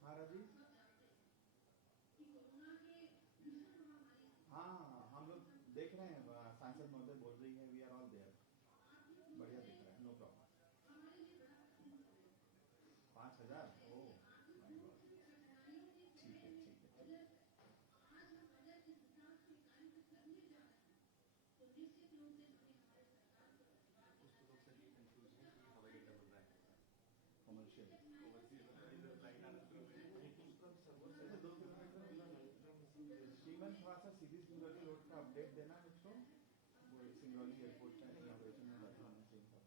हाँ रवि। हाँ हम लोग देख रहे हैं, सांसद महोदय बोल रही है वी आर ऑल देयर। बढ़िया दिख रहा है, no problem. 5,000। Oh my god. ठीक है ठीक है ठीक है। कुछ तो लोग सर ये कंफ्यूज हैं कि हवाई अड्डा बन रहा है ऐसा कमर्शियल श्रीमन, थोड़ा सा सीधी सिंगरौली रोड का अपडेट देना मुझको। वो सिंगरौली एयरपोर्ट का इनॉग्रेशन में बैठा होना चाहिए था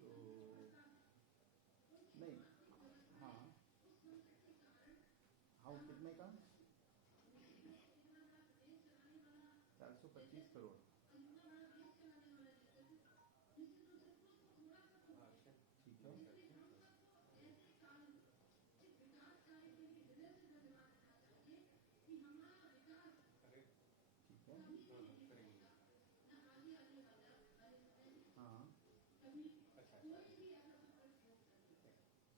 तो नहीं। हाँ हाँ, कितने का? 425 करोड़। अच्छा ठीक नो है सर अरे ठीक है। हाँ करेंगे हाँ अच्छा अच्छा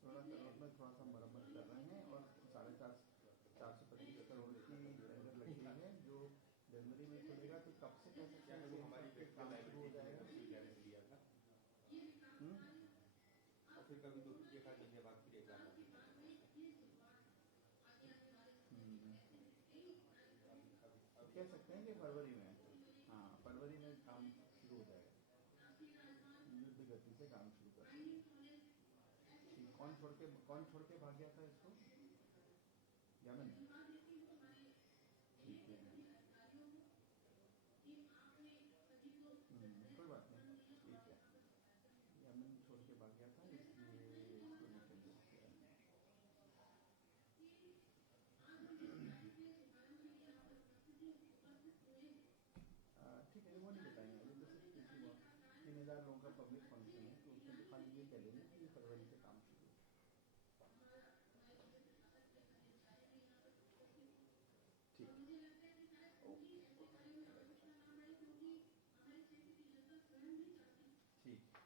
16 करोड़ में थोड़ा सा मरम्मत कर रहे हैं और 425 करोड़ की टेंडर लगी है जो जनवरी में खुलेगा। तो कब से कह सकते क्या है हैं वो कि हमारी काम शुरू हो जाएगा? गारंटी लिया था और फिर कभी दो एक आध महीने बाद फिर एक लाख तो कह सकते हैं कि फरवरी में, हाँ फरवरी में काम शुरू हो जाएगा। युद्ध गति से काम शुरू कर देंगे। ठीक, कौन छोड़ के भाग गया था इसको? यामन। ठीक है। कोई बात नहीं, ठीक है। यामन छोड़ के भाग गया था, इसलिए इसको निकल किया। ठीक है, वो नहीं बताएंगे अभी, तो सिर्फ 3,000 लोगों का पब्लिक फंक्शन है, तो उसमें तो खाली ये कह देंगे कि फरवरी से काम शुरू। ठीक। ठीक। बहुत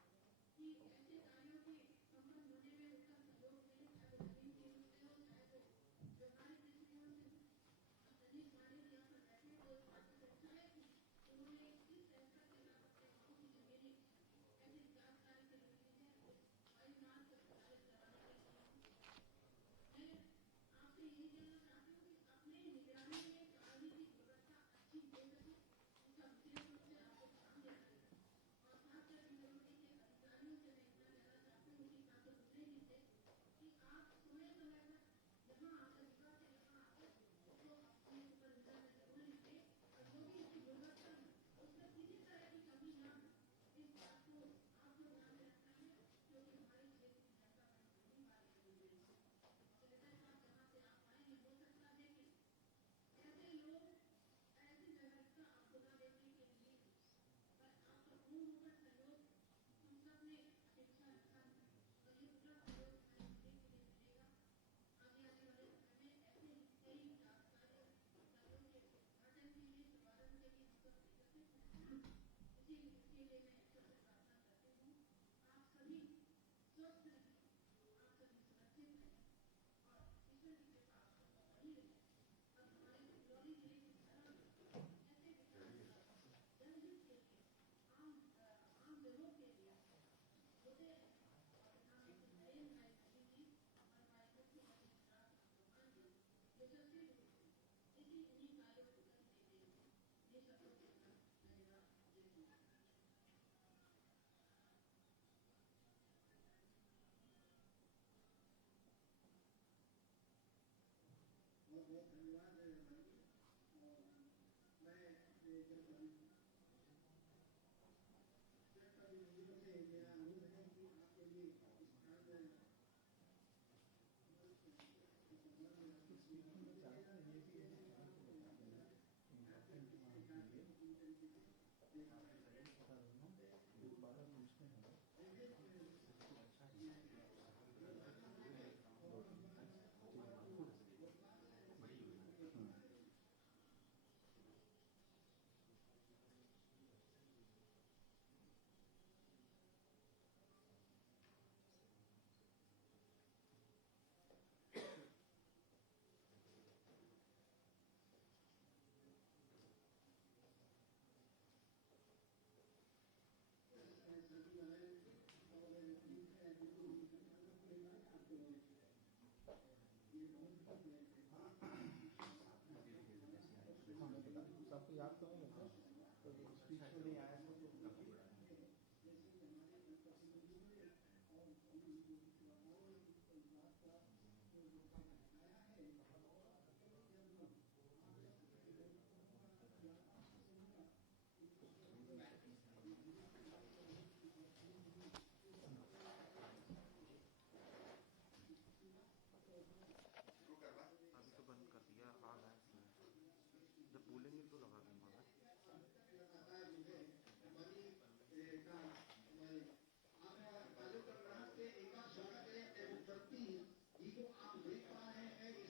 बहुत धन्यवाद। मैं से मेरा अनुरोध है कि आपके लिए इस स्थान में दोबारा पूछते हैं। बड़ी योजना सबको याद तो नहीं होता तो स्पीच में नहीं आया था तो अभी तो बंद कर दिया, आ रहा है इसमें। जब बोलेंगे तो लगा दूंगा मैं। अभी निकाल लिया मैंने। अभी निकाल लिया वो आधार कार्ड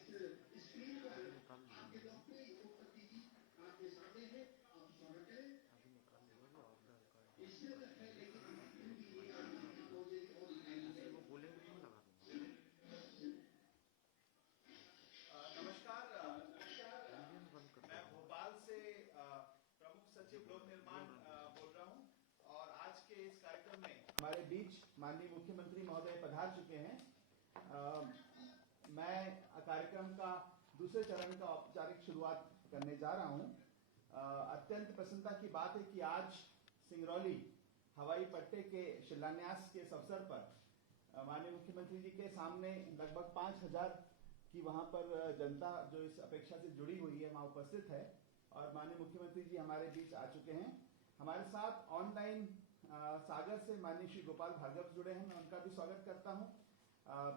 जैसे वो बोलेंगे तो मैं लगा दूंगा। नमस्कार। इंडियन बंद कर मैं दिया। भोपाल से प्रमुख सचिव लोक निर्माण बोल रहा हूं और आज के इस कार्यक्रम में हमारे बीच माननीय मुख्यमंत्री महोदय पधार चुके हैं। मैं कार्यक्रम का दूसरे चरण का औपचारिक शुरुआत करने जा रहा हूं। अत्यंत प्रसन्नता की बात है कि आज सिंगरौली हवाई पट्टे के शिलान्यास के इस अवसर पर माननीय मुख्यमंत्री जी के सामने लगभग 5,000 की वहां पर जनता जो इस अपेक्षा से जुड़ी हुई है वहां उपस्थित है और माननीय मुख्यमंत्री जी हमारे बीच आ चुके हैं। हमारे साथ ऑनलाइन सागर से माननीय श्री गोपाल भार्गव जुड़े हैं, मैं उनका भी स्वागत करता हूं।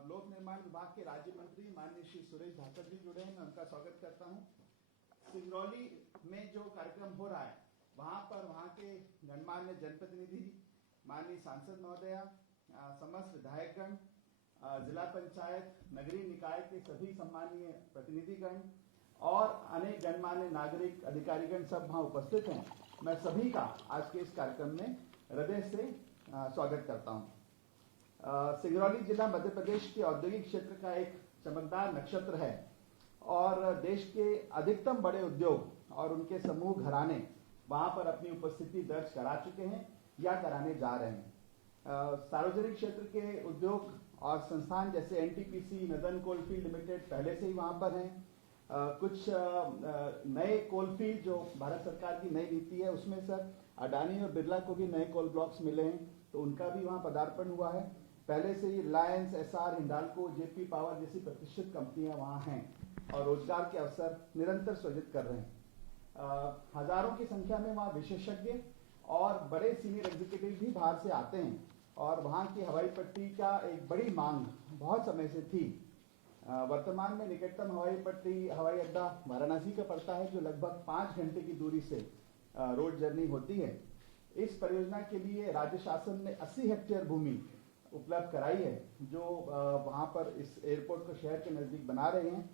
लोक निर्माण विभाग के राज्य मंत्री माननीय श्री सुरेश धाकर जी जुड़े हैं, मैं उनका स्वागत करता हूं। सिंगरौली में जो कार्यक्रम हो रहा है वहां पर वहां के गणमान्य जनप्रतिनिधि, माननीय सांसद महोदया, समस्त विधायकगण, जिला पंचायत, नगरीय निकाय के सभी सम्मानीय प्रतिनिधिगण और अनेक गणमान्य नागरिक अधिकारीगण सब वहां उपस्थित हैं। मैं सभी का आज के इस कार्यक्रम में हृदय से स्वागत करता हूं। सिंगरौली जिला मध्य प्रदेश के औद्योगिक क्षेत्र का एक चमकदार नक्षत्र है और देश के अधिकतम बड़े उद्योग और उनके समूह घराने वहां पर अपनी उपस्थिति दर्ज करा चुके हैं या कराने जा रहे हैं। सार्वजनिक क्षेत्र के उद्योग और संस्थान जैसे एनटीपीसी, नदन कोलफील्ड लिमिटेड पहले से ही वहां पर हैं। कुछ नए कोलफील्ड जो भारत सरकार की नई नीति है उसमें सर अडानी और बिरला को भी नए कोल ब्लॉक्स मिले हैं तो उनका भी वहां पदार्पण हुआ है। पहले से ही रिलायंस, एसआर, हिंडाल्को, जेपी पावर जैसी प्रतिष्ठित कंपनियां वहां हैं और रोजगार के अवसर निरंतर सृजित कर रहे हैं। हजारों की संख्या में वहां विशेषज्ञ और बड़े सीनियर एग्जीक्यूटिव भी बाहर से आते हैं और वहां की हवाई पट्टी का एक बड़ी मांग बहुत समय से थी। वर्तमान में निकटतम हवाई अड्डा वाराणसी का पड़ता है जो लगभग 5 घंटे की दूरी से रोड जर्नी होती है। इस परियोजना के लिए राज्य शासन ने 80 हेक्टेयर भूमि उपलब्ध कराई है जो वहां पर इस एयरपोर्ट को शहर के नजदीक बना रहे हैं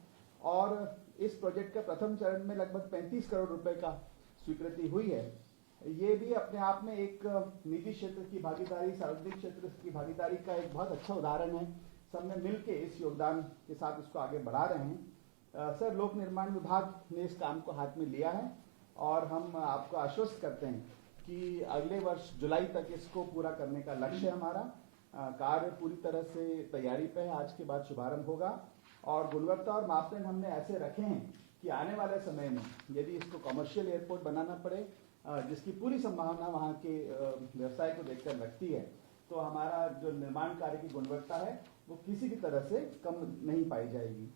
और इस प्रोजेक्ट का प्रथम चरण में लगभग 35 करोड़ रुपए का स्वीकृति हुई है। ये भी अपने आप में एक निजी क्षेत्र की भागीदारी, सार्वजनिक क्षेत्र की भागीदारी का एक बहुत अच्छा उदाहरण है। सब ने मिलकर इस योगदान के साथ इसको आगे बढ़ा रहे हैं। सर, लोक निर्माण विभाग ने इस काम को हाथ में लिया है और हम आपको आश्वस्त करते हैं कि अगले वर्ष जुलाई तक इसको पूरा करने का लक्ष्य है हमारा। कार्य पूरी तरह से तैयारी पे है, आज के बाद शुभारंभ होगा और गुणवत्ता और मापदंड हमने ऐसे रखे हैं कि आने वाले समय में यदि इसको कमर्शियल एयरपोर्ट बनाना पड़े, जिसकी पूरी संभावना वहाँ के व्यवसाय को देखकर लगती है, तो हमारा जो निर्माण कार्य की गुणवत्ता है वो किसी भी तरह से कम नहीं पाई जाएगी।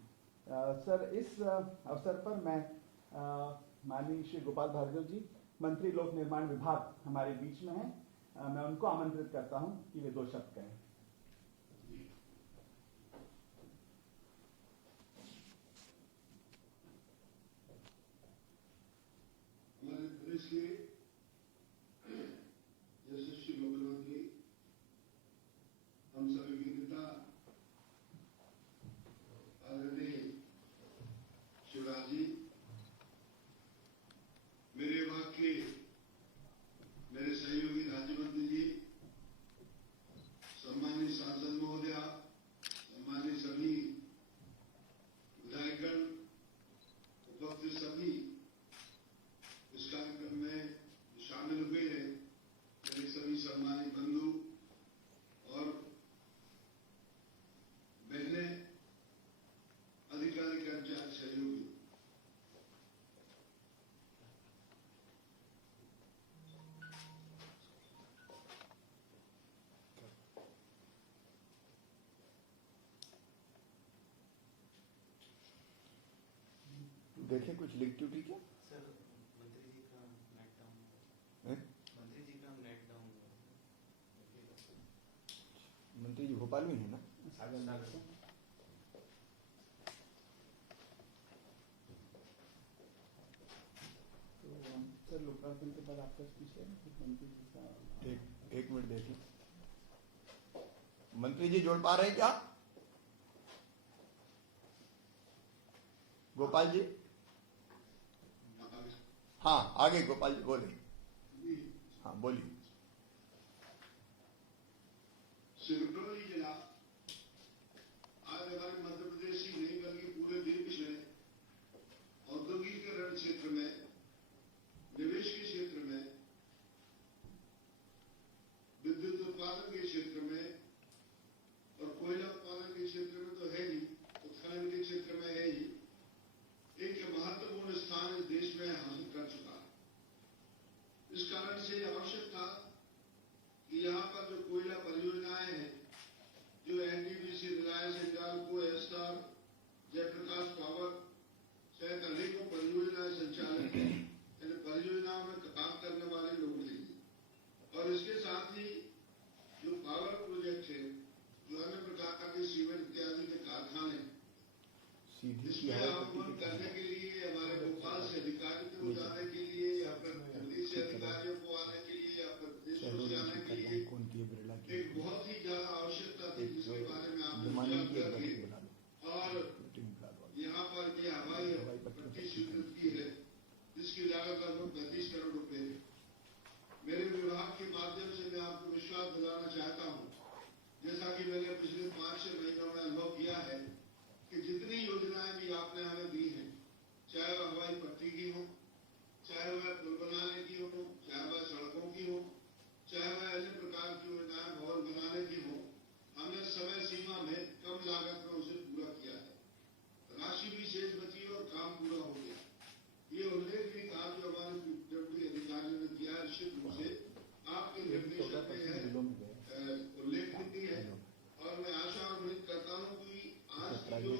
सर, इस अवसर पर मैं माननीय श्री गोपाल भार्गव जी, मंत्री लोक निर्माण विभाग हमारे बीच में हैं, मैं उनको आमंत्रित करता हूं कि वे 2 शब्द कहें। हमारे प्रदेश के यशस्वी मुख्यमंत्री, हम सभी के नेता आदरणीय शिवराज जी, मेरे विभाग के मेरे सहयोगी राज्य मंत्री जी, देखे कुछ लिख टूटी क्या? सर मंत्री जी का नेट डाउन हैं? मंत्री जी का नेट डाउन मंत्री जी भोपाल में है ना? सागर नगर से तो हम सर लोकार्पण के बाद आपका स्पीच है फिर मंत्री जी का एक मिनट देख लो। मंत्री जी जोड़ पा रहे हैं क्या? गोपाल जी? हाँ आगे गोपाल जी बोले। हाँ बोलिए। सिरोही जिला आज हमारे मध्य प्रदेश ही नहीं बल्कि पूरे देश में औद्योगिकीकरण क्षेत्र में, निवेश के क्षेत्र में, विद्युत उत्पादन के क्षेत्र में और कोयला उत्पादन के क्षेत्र में तो है ही, उत्खनन के क्षेत्र में है ही, एक महत्वपूर्ण स्थान इस देश में हासिल कर चुका है। इस कारण से आवश्यक था कि यहाँ पर जो कोयला परियोजनाएं हैं, जो NTPC, Reliance Hindalco, Essar, Jaiprakash power सहित अनेकों परियोजनाएं संचालित हैं, इन परियोजनाओं में काम करने वाले लोग नहीं, और इसके साथ ही जो पावर प्रोजेक्ट है, जो अन्य प्रकार के सीमेंट इत्यादि के कारखाने, इसमें आह्वान करने के लिए हमारे भोपाल से अधिकारी को जाने के लिए या फिर दिल्ली से अधिकारियों को आने के लिए या फिर विदेशों से आने के लिए एक बहुत ही ज्यादा आवश्यकता थी, जिसके बारे में आप विचार करिए। और यहाँ पर ये हवाई पट्टी स्वीकृत की है, जिसकी लागत लगभग 35 करोड़ रुपए है। मेरे विभाग के माध्यम से मैं आपको विश्वास दिलाना चाहता हूँ, जैसा कि मैंने पिछले 5-6 महीनों में अनुभव किया है कि जितनी योजनाएं भी आपने हमें दी हैं, चाहे वह हवाई पट्टी की हो, चाहे वह पुल बनाने की हो, चाहे वह सड़कों की हो, चाहे वह अन्य प्रकार की योजनाएं भवन बनाने की हो, हमने समय सीमा में कम लागत में उसे पूरा किया है। राशि भी शेष बची और काम पूरा हो गया। ये उल्लेख भी था जो हमारे डिप्टी अधिकारियों ने किया, निश्चित रूप से आपके निर्देशों में उल्लेख भी है। और मैं आशा और उम्मीद करता हूँ कि आज की जो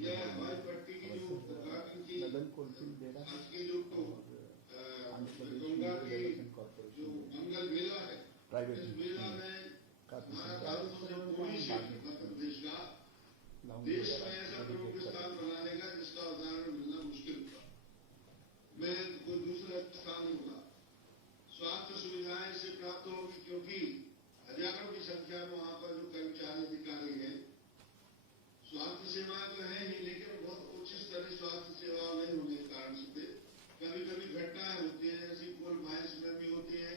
यह हवाई पट्टी की जो उद्घाटन की आज की जो गंगा की जो मंगल मेला है, इस मेला में हमारा पूरी क्षेत्र मध्य प्रदेश का देश में ऐसा प्रमुख स्थान बनाने का जिसका उदाहरण मिलना मुश्किल था। मैं कोई दूसरा स्थान नहीं होगा। स्वास्थ्य सुविधाएं इससे प्राप्त होगी क्योंकि हजारों की संख्या में वहां पर जो कर्मचारी अधिकारी हैं, स्वास्थ्य सेवाएं तो है ही, लेकिन बहुत उच्च स्तरीय स्वास्थ्य सेवा नहीं होने के कारण से कभी कभी घटनाएं होती है, जैसे कोल माइंस में भी होती है,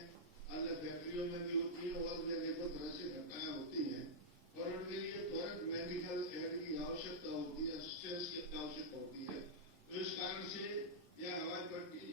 अन्य फैक्ट्रियों में भी होती है, और भी अनेकों तरह से घटनाएं होती हैं, और उनके लिए त्वरित मेडिकल एड की आवश्यकता होती है, असिस्टेंस की आवश्यकता होती है। तो इस कारण से यह हवाई पट्टी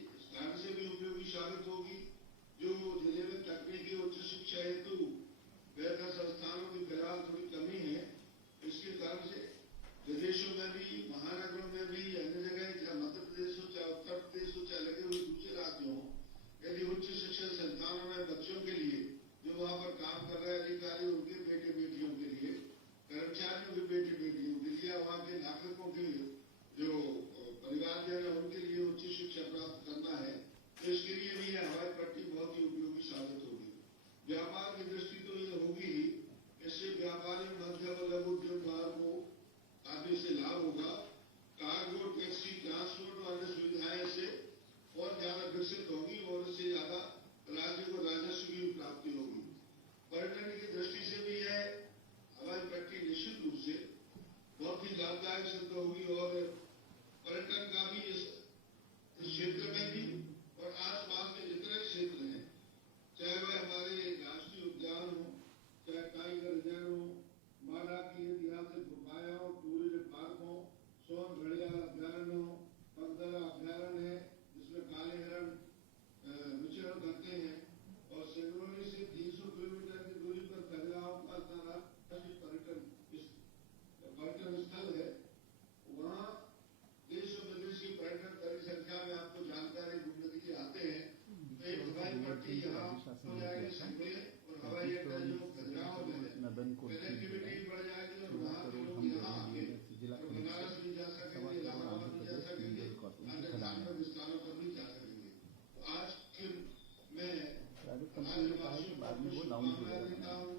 राज्यवासियों को बाद में भी वो नाउन शुभकामनाएं देता हूँ,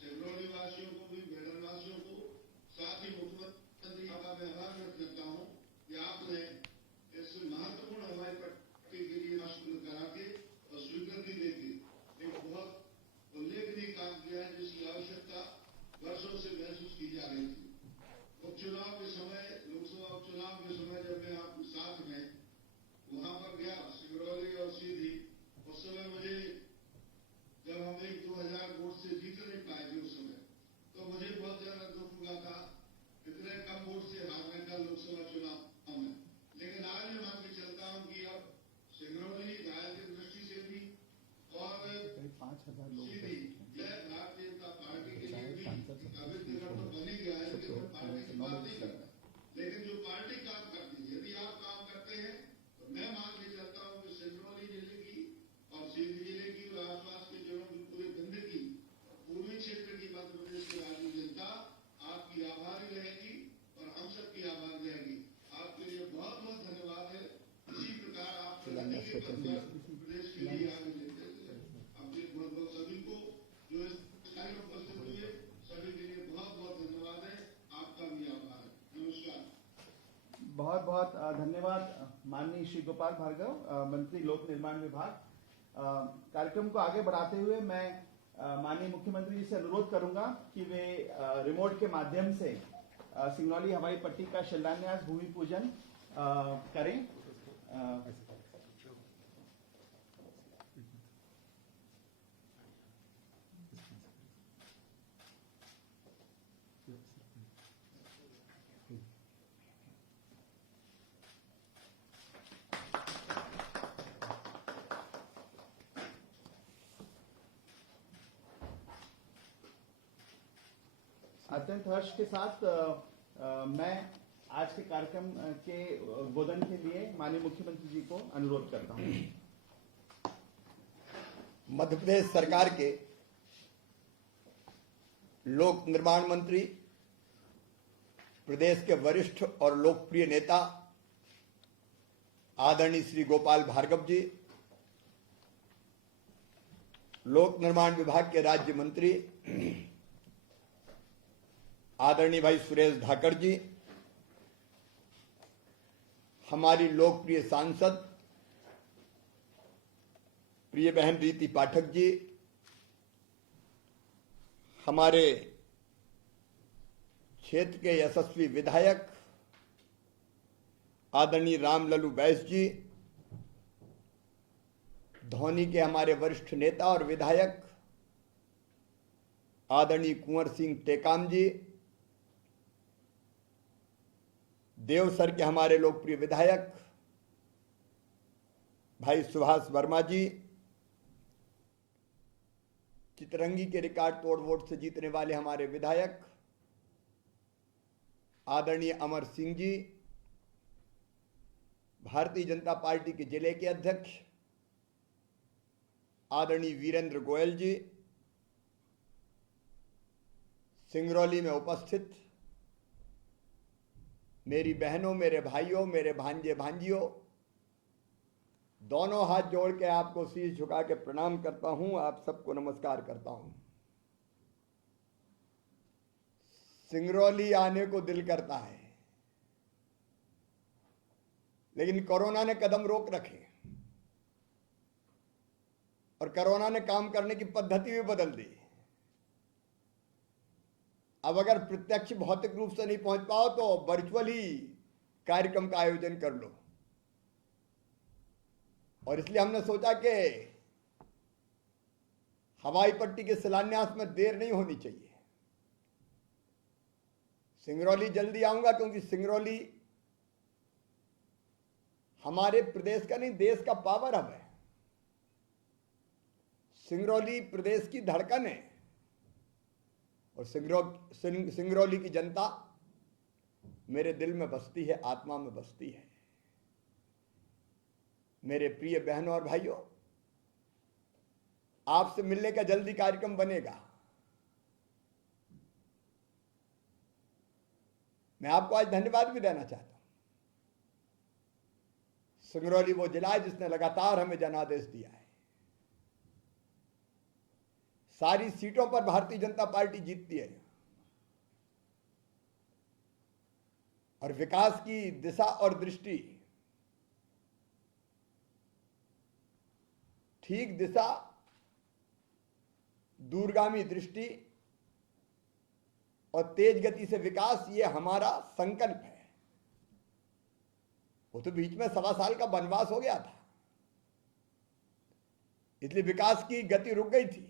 सिंगरौली वासियों को भी, मेडल वासियों को, साथ ही मुख्यमंत्री का मैं आभार व्यक्त करता हूँ कि आपने इस महत्वपूर्ण हवाई पट्टी के लिए शुरू करा के और स्वीकृति देके एक बहुत उल्लेखनीय काम किया है, जिसकी आवश्यकता वर्षों से महसूस की जा रही थी। उपचुनाव के समय, लोकसभा उपचुनाव के समय जब मैं आपके साथ में वहां पर गया सिंगरौली और सीधी, उस समय मुझे, जब हम 1-2 हजार वोट से जीत नहीं पाए थे उस समय, तो मुझे बहुत ज्यादा दुख हुआ था इतने कम वोट से हारने का लोकसभा चुनाव में। लेकिन आज मैं मान के चलता हूं कि अब सिंगरौली राजनीतिक दृष्टि से भी और 5,000 लोग सीधी यह भारतीय जनता पार्टी के लिए भी अभी तक तो बनी गया है, लेकिन मैं पार्टी की बात नहीं करता, लेकिन जो पार्टी काम करती है, यदि आप काम करते हैं तो मैं मान के चलता हूं कि सिंगरौली जिले की और सीधी जिले की और आसपास के जिलों की पूरे गंदे की पूर्वी क्षेत्र की मध्य प्रदेश की राजनीतिक जनता आपकी आभारी रहेगी और हम सबकी आभारी रहेगी। आपके लिए बहुत बहुत धन्यवाद है। इसी प्रकार आप प्रगति के पथ पर प्रदेश के लिए आगे लेते हैं। अपने बहुत बहुत सभी को जो इस कार्य में उपस्थित हुए सभी के लिए बहुत बहुत धन्यवाद है। आपका भी आभार है। नमस्कार। बहुत बहुत धन्यवाद माननीय श्री गोपाल भार्गव, मंत्री लोक निर्माण विभाग। कार्यक्रम को आगे बढ़ाते हुए मैं माननीय मुख्यमंत्री जी से अनुरोध करूंगा कि वे रिमोट के माध्यम से सिंगरौली हवाई पट्टी का शिलान्यास, भूमि पूजन करें। अत्यंत हर्ष के साथ मैं आज के कार्यक्रम के उद्बोधन के लिए माननीय मुख्यमंत्री जी को अनुरोध करता हूं। मध्य प्रदेश सरकार के लोक निर्माण मंत्री, प्रदेश के वरिष्ठ और लोकप्रिय नेता आदरणीय श्री गोपाल भार्गव जी, लोक निर्माण विभाग के राज्य मंत्री आदरणीय भाई सुरेश धाकड़ जी, हमारी लोकप्रिय सांसद प्रिय बहन रीति पाठक जी, हमारे क्षेत्र के यशस्वी विधायक आदरणीय रामलल्लू बैस जी, धौनी के हमारे वरिष्ठ नेता और विधायक आदरणीय कुंवर सिंह टेकाम जी, देवसर के हमारे लोकप्रिय विधायक भाई सुभाष वर्मा जी, चितरंगी के रिकॉर्ड तोड़ वोट से जीतने वाले हमारे विधायक आदरणीय अमर सिंह जी, भारतीय जनता पार्टी के जिले के अध्यक्ष आदरणीय वीरेंद्र गोयल जी, सिंगरौली में उपस्थित मेरी बहनों, मेरे भाइयों, मेरे भांजे भांजियों, दोनों हाथ जोड़ के आपको शीश झुका के प्रणाम करता हूं। आप सबको नमस्कार करता हूं। सिंगरौली आने को दिल करता है, लेकिन कोरोना ने कदम रोक रखे और कोरोना ने काम करने की पद्धति भी बदल दी। अब अगर प्रत्यक्ष भौतिक रूप से नहीं पहुंच पाओ तो वर्चुअली कार्यक्रम का आयोजन कर लो, और इसलिए हमने सोचा कि हवाई पट्टी के शिलान्यास में देर नहीं होनी चाहिए। सिंगरौली जल्दी आऊंगा, क्योंकि सिंगरौली हमारे प्रदेश का नहीं, देश का पावर हब है। सिंगरौली प्रदेश की धड़कन है और सिंगरौली की जनता मेरे दिल में बसती है, आत्मा में बसती है। मेरे प्रिय बहनों और भाइयों, आपसे मिलने का जल्दी कार्यक्रम बनेगा। मैं आपको आज धन्यवाद भी देना चाहता हूं। सिंगरौली वो जिला है जिसने लगातार हमें जनादेश दिया है। सारी सीटों पर भारतीय जनता पार्टी जीतती है और विकास की दिशा और दृष्टि, ठीक दिशा, दूरगामी दृष्टि और तेज गति से विकास, ये हमारा संकल्प है। वो तो बीच में 1.25 साल का वनवास हो गया था, इसलिए विकास की गति रुक गई थी।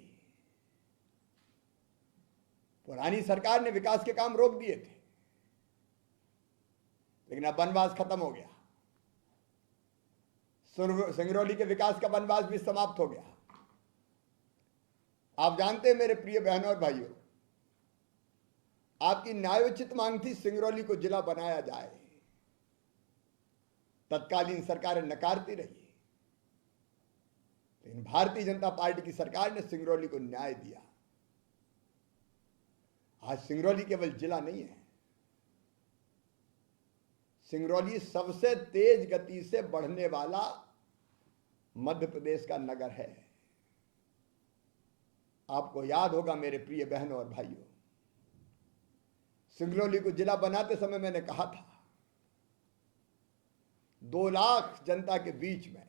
पुरानी सरकार ने विकास के काम रोक दिए थे, लेकिन अब वनवास खत्म हो गया। सिंगरौली के विकास का वनवास भी समाप्त हो गया। आप जानते हैं मेरे प्रिय बहनों और भाइयों, आपकी न्यायोचित मांग थी सिंगरौली को जिला बनाया जाए। तत्कालीन सरकारें नकारती रही, लेकिन भारतीय जनता पार्टी की सरकार ने सिंगरौली को न्याय दिया। आज सिंगरौली केवल जिला नहीं है, सिंगरौली सबसे तेज गति से बढ़ने वाला मध्य प्रदेश का नगर है। आपको याद होगा मेरे प्रिय बहनों और भाइयों, सिंगरौली को जिला बनाते समय मैंने कहा था 2 लाख जनता के बीच में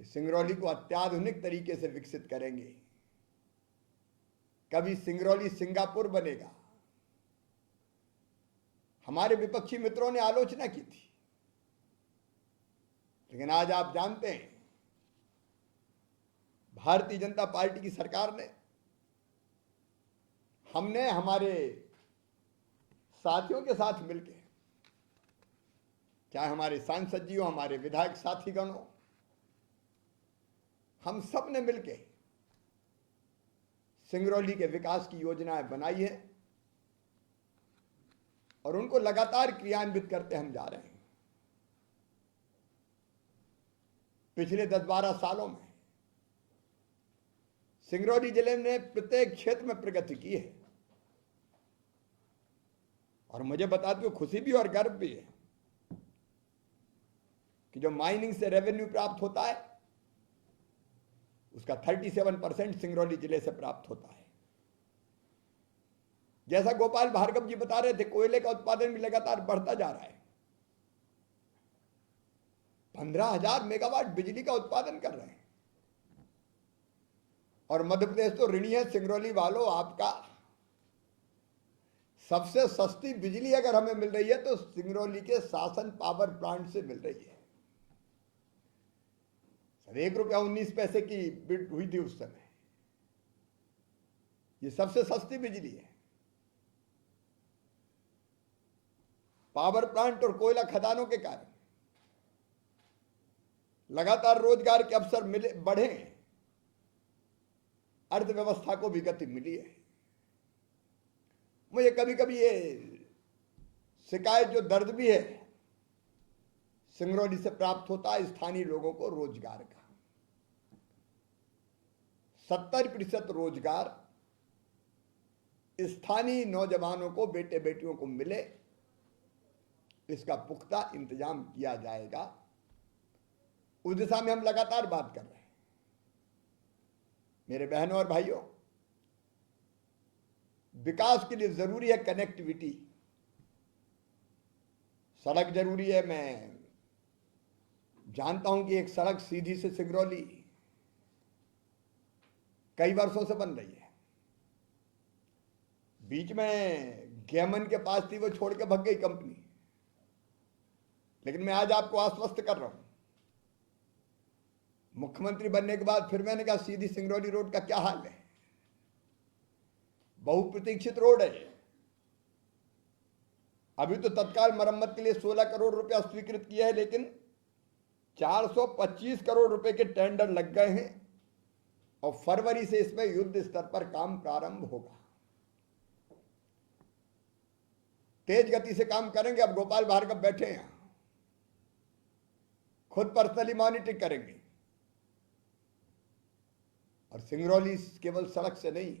कि सिंगरौली को अत्याधुनिक तरीके से विकसित करेंगे। कभी सिंगरौली सिंगापुर बनेगा। हमारे विपक्षी मित्रों ने आलोचना की थी, लेकिन आज आप जानते हैं भारतीय जनता पार्टी की सरकार ने, हमने हमारे साथियों के साथ मिलकर, चाहे हमारे सांसद जी हो, हमारे विधायक साथीगण हो, हम सब ने मिलकर सिंगरौली के विकास की योजनाएं बनाई है और उनको लगातार क्रियान्वित करते हम जा रहे हैं। पिछले 10-12 सालों में सिंगरौली जिले ने प्रत्येक क्षेत्र में प्रगति की है और मुझे बताते हुए खुशी भी और गर्व भी है कि जो माइनिंग से रेवेन्यू प्राप्त होता है उसका 37% सिंगरौली जिले से प्राप्त होता है। जैसा गोपाल भार्गव जी बता रहे थे, कोयले का उत्पादन भी लगातार बढ़ता जा रहा है। 15,000 मेगावाट बिजली का उत्पादन कर रहे हैं और मध्य प्रदेश तो ऋणी है। सिंगरौली वालों, आपका सबसे सस्ती बिजली अगर हमें मिल रही है तो सिंगरौली के शासन पावर प्लांट से मिल रही है। ₹1.19 की बिड हुई थी उस समय। ये सबसे सस्ती बिजली है। पावर प्लांट और कोयला खदानों के कारण लगातार रोजगार के अवसर मिले, बढ़े, अर्थव्यवस्था को भी गति मिली है। मुझे कभी कभी ये शिकायत, जो दर्द भी है, सिंगरौली से प्राप्त होता है स्थानीय लोगों को रोजगार का। 70% रोजगार स्थानीय नौजवानों को, बेटे बेटियों को मिले, इसका पुख्ता इंतजाम किया जाएगा। उस दिशा में हम लगातार बात कर रहे हैं। मेरे बहनों और भाइयों, विकास के लिए जरूरी है कनेक्टिविटी। सड़क जरूरी है। मैं जानता हूं कि एक सड़क सीधी से सिंगरौली कई वर्षों से बन रही है। बीच में गेमन के पास थी, वो छोड़ के भाग गई कंपनी। लेकिन मैं आज आपको आश्वस्त कर रहा हूं, मुख्यमंत्री बनने के बाद फिर मैंने कहा सीधी सिंगरौली रोड का क्या हाल है। बहुप्रतीक्षित रोड है। अभी तो तत्काल मरम्मत के लिए 16 करोड़ रुपया स्वीकृत किया है, लेकिन 425 करोड़ रुपए के टेंडर लग गए हैं और फरवरी से इसमें युद्ध स्तर पर काम प्रारंभ होगा। तेज गति से काम करेंगे। अब गोपाल भार्गव बैठे हैं, खुद पर्सनली मॉनिटरिंग करेंगे। और सिंगरौली केवल सड़क से नहीं,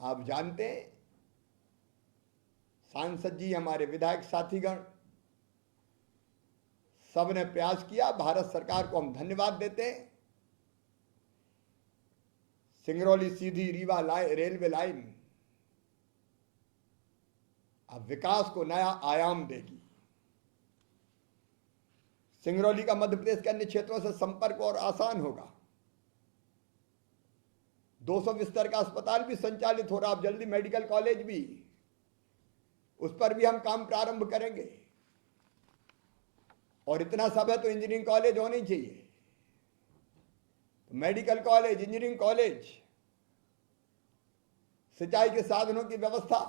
आप जानते हैं, सांसद जी, हमारे विधायक साथीगण, सबने प्रयास किया। भारत सरकार को हम धन्यवाद देते हैं सिंगरौली सीधी रीवा रेलवे लाइन अब विकास को नया आयाम देगी। सिंगरौली का मध्य प्रदेश के अन्य क्षेत्रों से संपर्क और आसान होगा। 200 बिस्तर का अस्पताल भी संचालित हो रहा, अब जल्दी मेडिकल कॉलेज भी, उस पर भी हम काम प्रारंभ करेंगे। और इतना सब है तो इंजीनियरिंग कॉलेज होने चाहिए, मेडिकल कॉलेज, इंजीनियरिंग कॉलेज, सिंचाई के साधनों की व्यवस्था।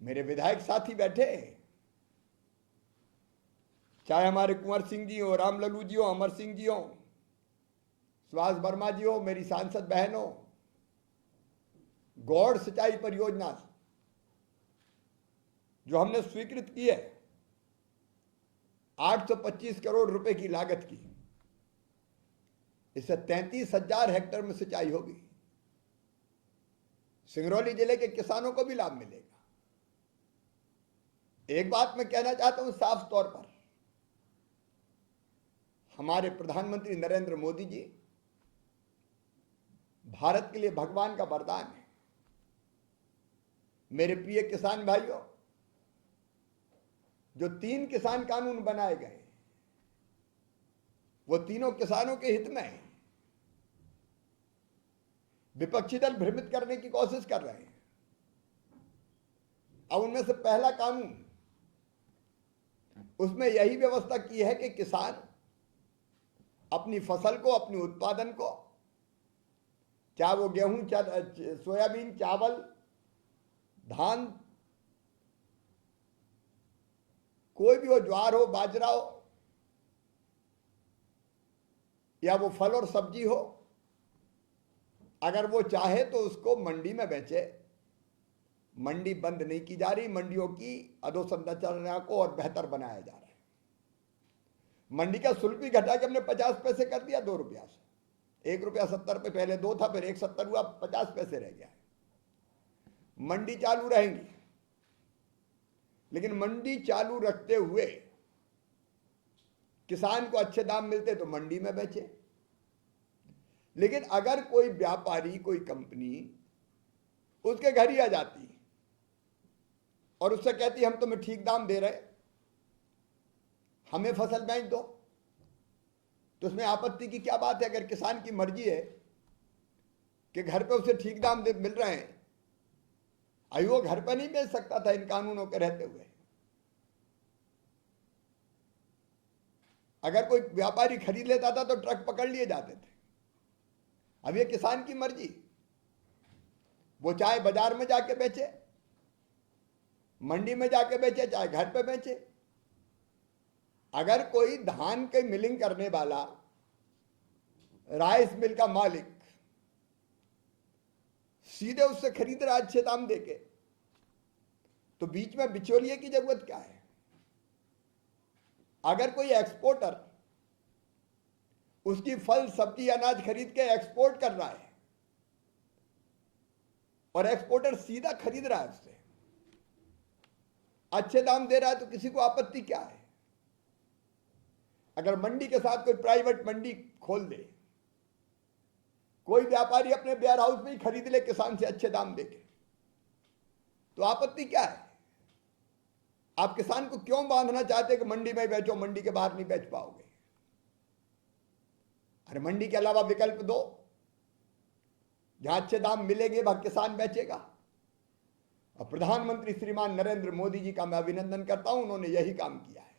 मेरे विधायक साथी बैठे, चाहे हमारे कुंवर सिंह जी हो, रामलल्लू जी हो, अमर सिंह जी हो, सुभाष वर्मा जी हो, मेरी सांसद बहन हो, गौड़ सिंचाई परियोजना जो हमने स्वीकृत की है 825 करोड़ रुपए की लागत की, इससे 33,000 हेक्टेयर में सिंचाई होगी। सिंगरौली जिले के किसानों को भी लाभ मिलेगा। एक बात मैं कहना चाहता हूं साफ तौर पर, हमारे प्रधानमंत्री नरेंद्र मोदी जी भारत के लिए भगवान का वरदान है। मेरे प्रिय किसान भाइयों, जो 3 किसान कानून बनाए गए वो तीनों किसानों के हित में है। विपक्षी दल भ्रमित करने की कोशिश कर रहे हैं। अब उनमें से पहला कानून, उसमें यही व्यवस्था की है कि किसान अपनी फसल को, अपनी उत्पादन को, चाहे वो गेहूं, सोयाबीन, चावल, धान, कोई भी हो, ज्वार हो, बाजरा हो, या वो फल और सब्जी हो, अगर वो चाहे तो उसको मंडी में बेचे। मंडी बंद नहीं की जा रही, मंडियों की अधोसंरचना को और बेहतर बनाया जा रहा है। मंडी का शुल्क भी घटा के हमने 50 पैसे कर दिया, 2 रुपया से। 1 रुपया 70 पे पहले 2 था, फिर 1.70 हुआ, 50 पैसे रह गया। मंडी चालू रहेंगी, लेकिन मंडी चालू रखते हुए किसान को अच्छे दाम मिलते तो मंडी में बेचे। लेकिन अगर कोई व्यापारी, कोई कंपनी उसके घर ही आ जाती और उससे कहती हम तुम्हें ठीक दाम दे रहे, हमें फसल बेच दो, तो उसमें आपत्ति की क्या बात है? अगर किसान की मर्जी है कि घर पे उसे ठीक दाम मिल रहे हैं, अभी वो घर पे नहीं बेच सकता था इन कानूनों के रहते हुए। अगर कोई व्यापारी खरीद लेता था तो ट्रक पकड़ लिए जाते थे। अब ये किसान की मर्जी, वो चाहे बाजार में जाके बेचे, मंडी में जाके बेचे, चाहे घर पे बेचे। अगर कोई धान के मिलिंग करने वाला, राइस मिल का मालिक सीधे उससे खरीद रहा अच्छे दाम देके, तो बीच में बिचौलिए की जरूरत क्या है? अगर कोई एक्सपोर्टर उसकी फल, सब्जी, अनाज खरीद के एक्सपोर्ट कर रहा है और एक्सपोर्टर सीधा खरीद रहा है उससे, अच्छे दाम दे रहा है, तो किसी को आपत्ति क्या है? अगर मंडी के साथ कोई प्राइवेट मंडी खोल दे, कोई व्यापारी अपने वेयर हाउस में ही खरीद ले किसान से अच्छे दाम देके, तो आपत्ति क्या है? आप किसान को क्यों बांधना चाहते कि मंडी में बेचो, मंडी के बाहर नहीं बेच पाओगे? अरे मंडी के अलावा विकल्प दो, जहां अच्छे दाम मिलेंगे वहां किसान बेचेगा। और प्रधानमंत्री श्रीमान नरेंद्र मोदी जी का मैं अभिनंदन करता हूं, उन्होंने यही काम किया है।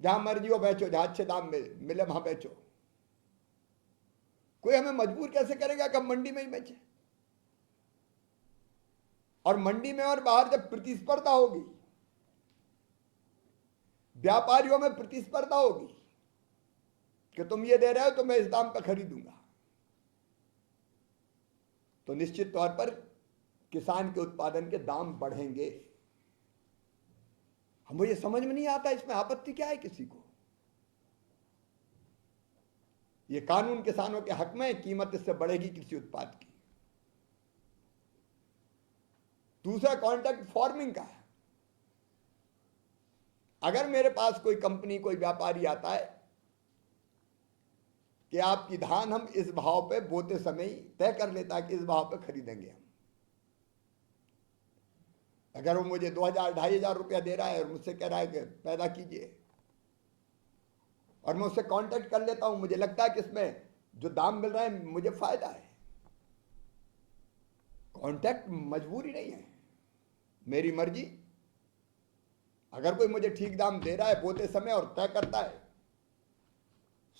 जहां मर्जी हो बेचो, जहां अच्छे दाम मिले वहां बेचो। कोई हमें मजबूर कैसे करेगा कि हम मंडी में ही बेचे? और मंडी में और बाहर जब प्रतिस्पर्धा होगी, व्यापारियों में प्रतिस्पर्धा होगी कि तुम ये दे रहे हो तो मैं इस दाम पर खरीदूंगा, तो निश्चित तौर पर किसान के उत्पादन के दाम बढ़ेंगे। हमें ये समझ में नहीं आता इसमें आपत्ति क्या है किसी को? ये कानून किसानों के हक में, कीमत इससे बढ़ेगी कृषि उत्पाद की। दूसरा कॉन्ट्रैक्ट फार्मिंग का है। अगर मेरे पास कोई कंपनी, कोई व्यापारी आता है कि आपकी धान हम इस भाव पे बोते समय ही तय कर लेता है कि इस भाव पे खरीदेंगे हम। अगर वो मुझे 2000 2500 रुपया दे रहा है और मुझसे कह रहा है कि पैदा कीजिए, और मैं उससे कांटेक्ट कर लेता हूं, मुझे लगता है कि इसमें जो दाम मिल रहा है मुझे फायदा है। कांटेक्ट मजबूरी नहीं है, मेरी मर्जी। अगर कोई मुझे ठीक दाम दे रहा है बोते समय और तय करता है,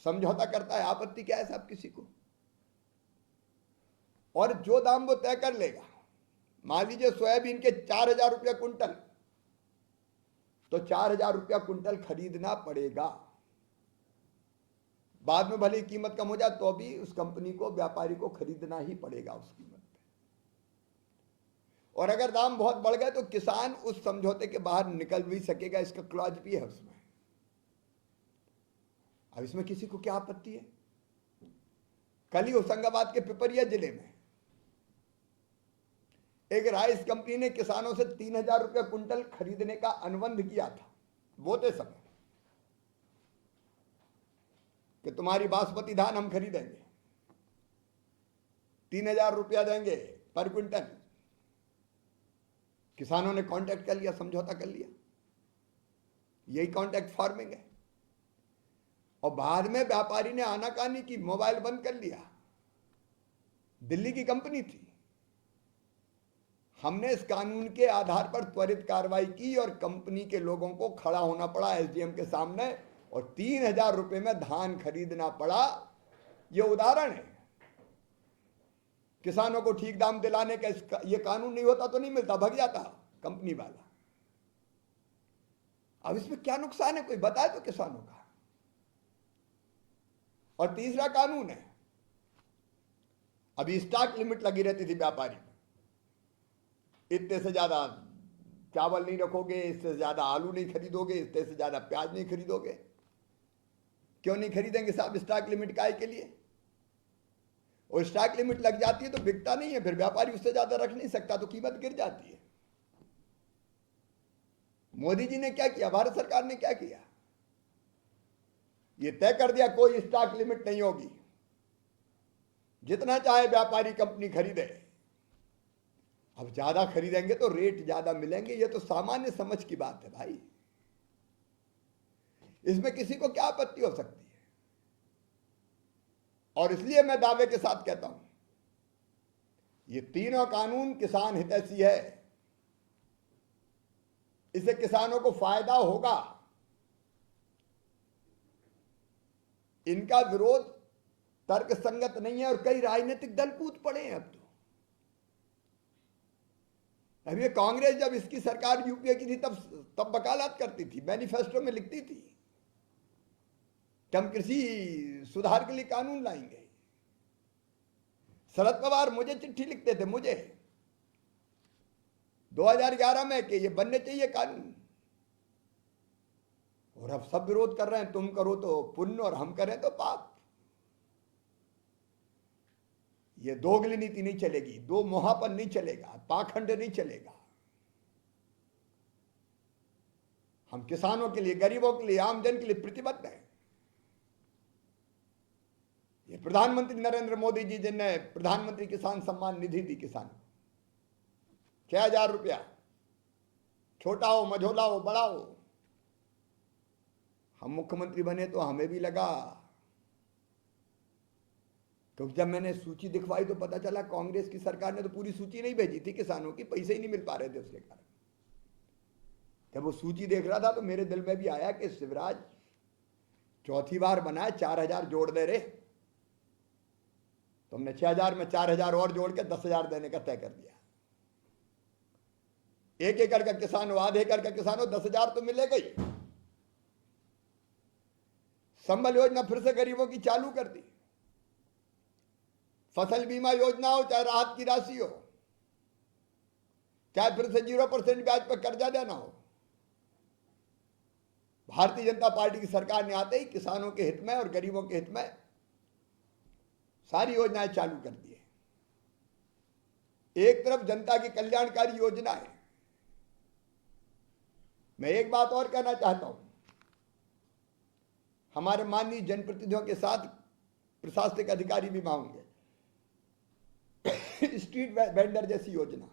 समझौता करता है, आपत्ति क्या है साहब किसी को? और जो दाम वो तय कर लेगा, मान लीजिए सोयाबीन के 4000 रुपया कुंटल, तो 4000 रुपया कुंटल खरीदना पड़ेगा। बाद में भले कीमत कम हो जाए तो भी उस कंपनी को, व्यापारी को खरीदना ही पड़ेगा उस कीमत पे। और अगर दाम बहुत बढ़ गए तो किसान उस समझौते के बाहर निकल भी सकेगा, इसका क्लॉज भी है उसमें। अब इसमें किसी को क्या आपत्ति है? कल ही होशंगाबाद के पिपरिया जिले में एक राइस कंपनी ने किसानों से 3000 रुपया कुंटल खरीदने का अनुबंध किया था बोते समय, कि तुम्हारी बासमती धान हम खरीदेंगे, 3000 रुपया देंगे पर क्विंटल। किसानों ने कांटेक्ट कर लिया, समझौता कर लिया, यही कांटेक्ट फार्मिंग है। और बाद में व्यापारी ने आनाकानी की, मोबाइल बंद कर लिया। दिल्ली की कंपनी थी। हमने इस कानून के आधार पर त्वरित कार्रवाई की और कंपनी के लोगों को खड़ा होना पड़ा एसडीएम के सामने, और 3000 रुपए में धान खरीदना पड़ा। यह उदाहरण है। किसानों को ठीक दाम दिलाने का ये कानून नहीं होता तो नहीं मिलता, भाग जाता कंपनी वाला। अब इसमें क्या नुकसान है, कोई बताए तो किसानों का। और तीसरा कानून है, अभी स्टॉक लिमिट लगी रहती थी व्यापारी में, इतने से ज्यादा चावल नहीं रखोगे, इससे ज्यादा आलू नहीं खरीदोगे, इससे से ज्यादा प्याज नहीं खरीदोगे। क्यों नहीं खरीदेंगे साहब? स्टॉक लिमिट काय के लिए? और स्टॉक लिमिट लग जाती है तो बिकता नहीं है, फिर व्यापारी उससे ज्यादा रख नहीं सकता, तो कीमत गिर जाती है। मोदी जी ने क्या किया, भारत सरकार ने क्या किया? ये तय कर दिया कोई स्टॉक लिमिट नहीं होगी, जितना चाहे व्यापारी कंपनी खरीदे। अब ज्यादा खरीदेंगे तो रेट ज्यादा मिलेंगे, ये तो सामान्य समझ की बात है भाई। इसमें किसी को क्या आपत्ति हो सकती है? और इसलिए मैं दावे के साथ कहता हूं, ये तीनों कानून किसान हितैषी है, इससे किसानों को फायदा होगा। इनका विरोध तर्क संगत नहीं है, और कई राजनीतिक दल कूद पड़े हैं अब तो। अभी कांग्रेस जब इसकी सरकार यूपीए की थी तब वकालत करती थी, मैनिफेस्टो में लिखती थी कि हम कृषि सुधार के लिए कानून लाएंगे। शरद पवार मुझे चिट्ठी लिखते थे, मुझे 2011 में, कि ये बनने चाहिए कानून। और अब सब विरोध कर रहे हैं, तुम करो तो पुण्य और हम करें तो पाप। ये दोगली नीति नहीं चलेगी, दो मोहापन नहीं चलेगा, पाखंड नहीं चलेगा। हम किसानों के लिए, गरीबों के लिए, आमजन के लिए प्रतिबद्ध हैं। ये प्रधानमंत्री नरेंद्र मोदी जी जिनने प्रधानमंत्री किसान सम्मान निधि दी किसानों, 6000 रुपया, छोटा हो, मझोला हो, बड़ा हो। हम मुख्यमंत्री बने तो हमें भी लगा, क्योंकि जब मैंने सूची दिखवाई तो पता चला कांग्रेस की सरकार ने तो पूरी सूची नहीं भेजी थी किसानों की, पैसे ही नहीं मिल पा रहे थे उसके कारण। जब वो सूची देख रहा था तो मेरे दिल में भी आया कि शिवराज चौथी बार बना है, 4000 जोड़ दे रे। तुमने 6000 में 4000 और जोड़ के 10,000 देने का तय कर दिया। 1 एकड़ का किसान हो, आधे एकड़ का किसान हो, 10,000 तो मिलेगा ही। संबल योजना फिर से गरीबों की चालू कर दी। फसल बीमा योजना हो, चाहे राहत की राशि हो, चाहे फिर से 0% ब्याज पर कर्जा देना हो, भारतीय जनता पार्टी की सरकार ने आते ही किसानों के हित में और गरीबों के हित में सारी योजनाएं चालू कर दी है। एक तरफ जनता की कल्याणकारी योजना है। मैं एक बात और कहना चाहता हूं, हमारे माननीय जनप्रतिनिधियों के साथ प्रशासनिक अधिकारी भी वहां होंगे। स्ट्रीट वेंडर जैसी योजना,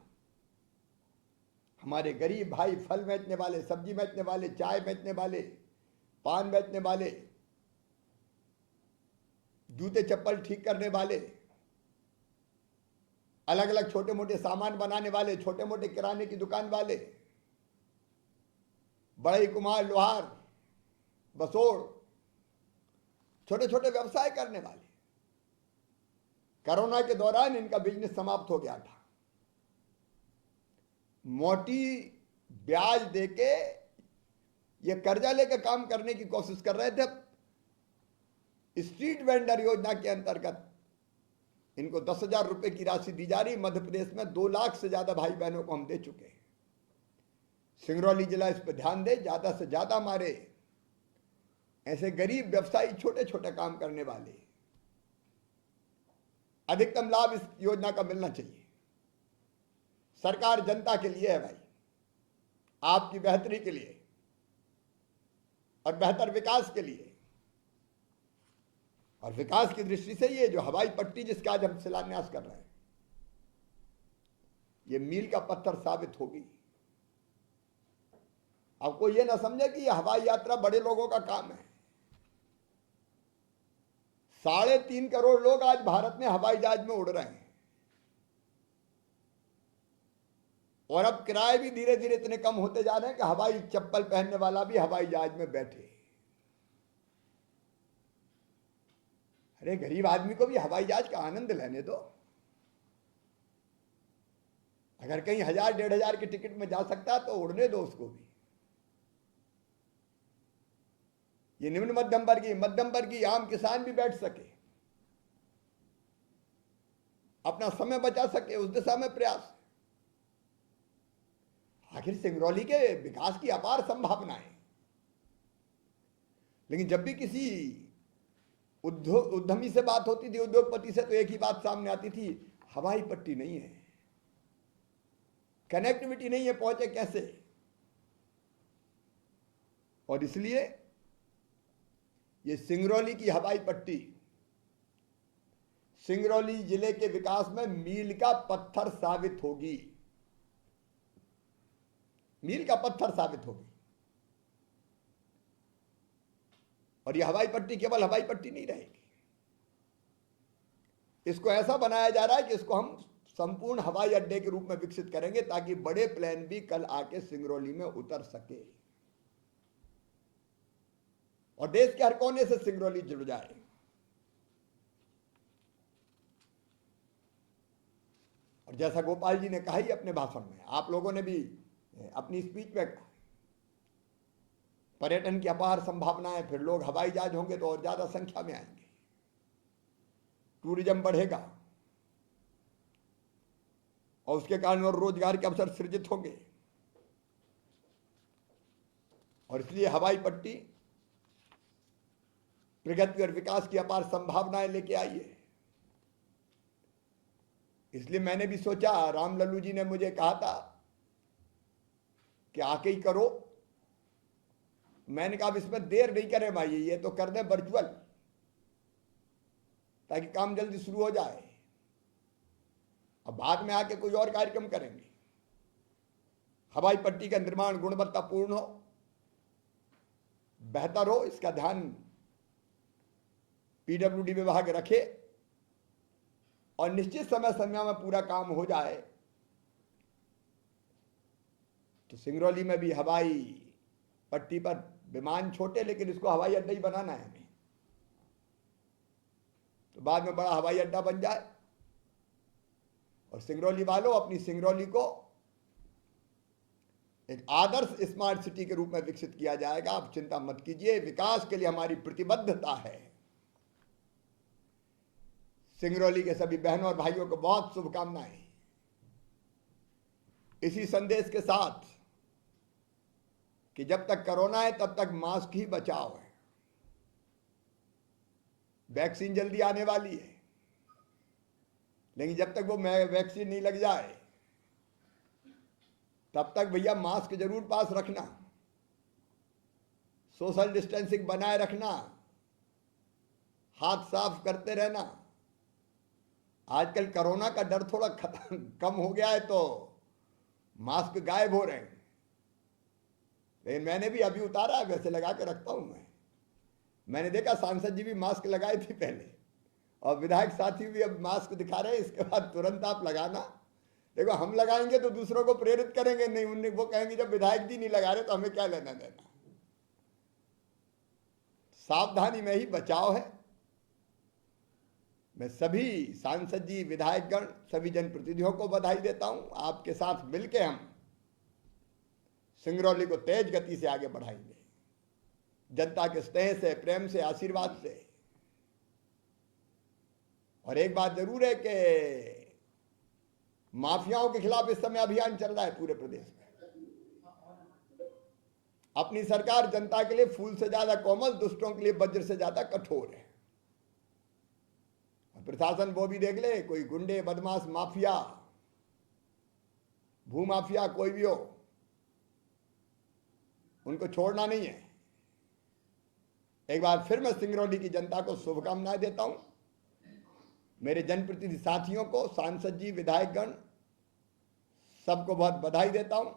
हमारे गरीब भाई फल बेचने वाले, सब्जी बेचने वाले, चाय बेचने वाले, पान बेचने वाले, जूते चप्पल ठीक करने वाले, अलग अलग छोटे मोटे सामान बनाने वाले, छोटे मोटे किराने की दुकान वाले, बड़े कुम्हार, लोहार, बसोड़, छोटे छोटे व्यवसाय करने वाले, कोरोना के दौरान इनका बिजनेस समाप्त हो गया था। मोटी ब्याज देके ये कर्जा लेकर काम करने की कोशिश कर रहे थे। स्ट्रीट वेंडर योजना के अंतर्गत इनको 10,000 रुपए की राशि दी जा रही। मध्य प्रदेश में 2 लाख से ज्यादा भाई बहनों को हम दे चुके हैं। सिंगरौली जिला इस पर ध्यान दे, ज्यादा से ज्यादा हमारे ऐसे गरीब व्यवसायी, छोटे छोटे काम करने वाले, अधिकतम लाभ इस योजना का मिलना चाहिए। सरकार जनता के लिए है भाई, आपकी बेहतरी के लिए और बेहतर विकास के लिए। और विकास की दृष्टि से ये जो हवाई पट्टी जिसका आज हम शिलान्यास कर रहे हैं, ये मील का पत्थर साबित होगी। अब कोई ये ना समझे कि ये हवाई यात्रा बड़े लोगों का काम है। 3.5 करोड़ लोग आज भारत में हवाई जहाज में उड़ रहे हैं, और अब किराए भी धीरे धीरे इतने कम होते जा रहे हैं कि हवाई चप्पल पहनने वाला भी हवाई जहाज में बैठे। अरे गरीब आदमी को भी हवाई जहाज का आनंद लेने दो। अगर कहीं 1,000-1,500 की टिकट में जा सकता है तो उड़ने दो उसको भी। ये निम्न मध्यम वर्गीय आम किसान भी बैठ सके, अपना समय बचा सके, उस दिशा में प्रयास। आखिर सिंगरौली के विकास की अपार संभावनाएं, लेकिन जब भी किसी उद्यमी से बात होती थी, उद्योगपति से, तो एक ही बात सामने आती थी, हवाई पट्टी नहीं है, कनेक्टिविटी नहीं है, पहुंचे कैसे। और इसलिए ये सिंगरौली की हवाई पट्टी सिंगरौली जिले के विकास में मील का पत्थर साबित होगी, मील का पत्थर साबित होगी। और ये हवाई पट्टी केवल हवाई पट्टी नहीं रहेगी, इसको ऐसा बनाया जा रहा है कि इसको हम संपूर्ण हवाई अड्डे के रूप में विकसित करेंगे, ताकि बड़े प्लेन भी कल आके सिंगरौली में उतर सके और देश के हर कोने से सिंगरौली जुड़ जाए। और जैसा गोपाल जी ने कहा ही अपने भाषण में, आप लोगों ने भी अपनी स्पीच में कहा, पर्यटन की अपार संभावनाएं, फिर लोग हवाई जहाज होंगे तो और ज्यादा संख्या में आएंगे, टूरिज्म बढ़ेगा और उसके कारण और रोजगार के अवसर सृजित होंगे। और इसलिए हवाई पट्टी प्रगति और विकास की अपार संभावनाएं लेके आई है। इसलिए मैंने भी सोचा, राम लल्लू जी ने मुझे कहा था कि आके ही करो। मैंने कहा इसमें देर नहीं करें भाई, ये तो कर दें वर्चुअल, ताकि काम जल्दी शुरू हो जाए। अब बाद में आके कोई और कार्यक्रम करेंगे। हवाई पट्टी का निर्माण गुणवत्तापूर्ण हो, बेहतर हो, इसका ध्यान पीडब्ल्यूडी विभाग रखे और निश्चित समय सीमा में पूरा काम हो जाए तो सिंगरौली में भी हवाई पट्टी पर विमान छोटे, लेकिन इसको हवाई अड्डा ही बनाना है हमें, तो बाद में बड़ा हवाई अड्डा बन जाए और सिंगरौली वालों अपनी सिंगरौली को एक आदर्श स्मार्ट सिटी के रूप में विकसित किया जाएगा। आप चिंता मत कीजिए, विकास के लिए हमारी प्रतिबद्धता है। सिंगरौली के सभी बहनों और भाइयों को बहुत शुभकामनाएं। इसी संदेश के साथ कि जब तक कोरोना है तब तक मास्क ही बचाव है। वैक्सीन जल्दी आने वाली है, लेकिन जब तक वो वैक्सीन नहीं लग जाए तब तक भैया मास्क जरूर पास रखना, सोशल डिस्टेंसिंग बनाए रखना, हाथ साफ करते रहना। आजकल कोरोना का डर थोड़ा कम हो गया है तो मास्क गायब हो रहे हैं, लेकिन मैंने भी अभी उतारा है, वैसे लगा के रखता हूं मैंने देखा सांसद जी भी मास्क लगाए थे पहले, और विधायक साथी भी अब मास्क दिखा रहे हैं, इसके बाद तुरंत आप लगाना। देखो हम लगाएंगे तो दूसरों को प्रेरित करेंगे, नहीं उन्हें वो कहेंगे जब विधायक जी नहीं लगा रहे तो हमें क्या लेना देना। सावधानी में ही बचाव है। मैं सभी सांसद जी, विधायकगण, सभी जनप्रतिनिधियों को बधाई देता हूं। आपके साथ मिलकर हम सिंगरौली को तेज गति से आगे बढ़ाएंगे, जनता के स्नेह से, प्रेम से, आशीर्वाद से। और एक बात जरूर है कि माफियाओं के खिलाफ इस समय अभियान चल रहा है पूरे प्रदेश में। अपनी सरकार जनता के लिए फूल से ज्यादा कोमल, दुष्टों के लिए वज्र से ज्यादा कठोर है। और प्रशासन वो भी देख ले, कोई गुंडे, बदमाश, माफिया, भूमाफिया कोई भी हो, उनको छोड़ना नहीं है। एक बार फिर मैं सिंगरौली की जनता को शुभकामनाएं देता हूं। मेरे जनप्रतिनिधि साथियों को, सांसद जी, विधायकगण, सबको बहुत बधाई देता हूं।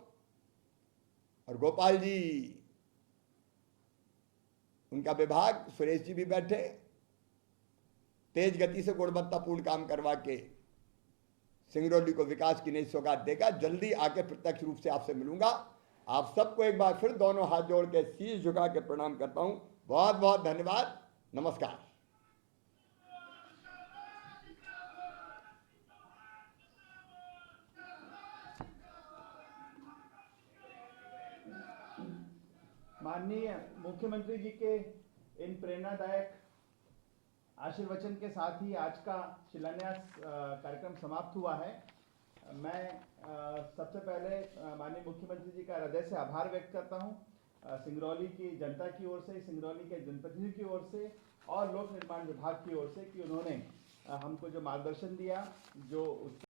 और गोपाल जी, उनका विभाग, सुरेश जी भी बैठे, तेज गति से गुणवत्तापूर्ण काम करवा के सिंगरौली को विकास की नई सौगात देगा। जल्दी आके प्रत्यक्ष रूप से आपसे मिलूंगा। आप सबको एक बार फिर दोनों हाथ जोड़ के शीश झुका के प्रणाम करता हूं। बहुत बहुत धन्यवाद। नमस्कार। माननीय मुख्यमंत्री जी के इन प्रेरणादायक आशीर्वचन के साथ ही आज का शिलान्यास कार्यक्रम समाप्त हुआ है। मैं सबसे पहले माननीय मुख्यमंत्री जी का हृदय से आभार व्यक्त करता हूं, सिंगरौली की जनता की ओर से, सिंगरौली के जनप्रतिनिधि की ओर से और लोक निर्माण विभाग की ओर से, कि उन्होंने हमको जो मार्गदर्शन दिया, जो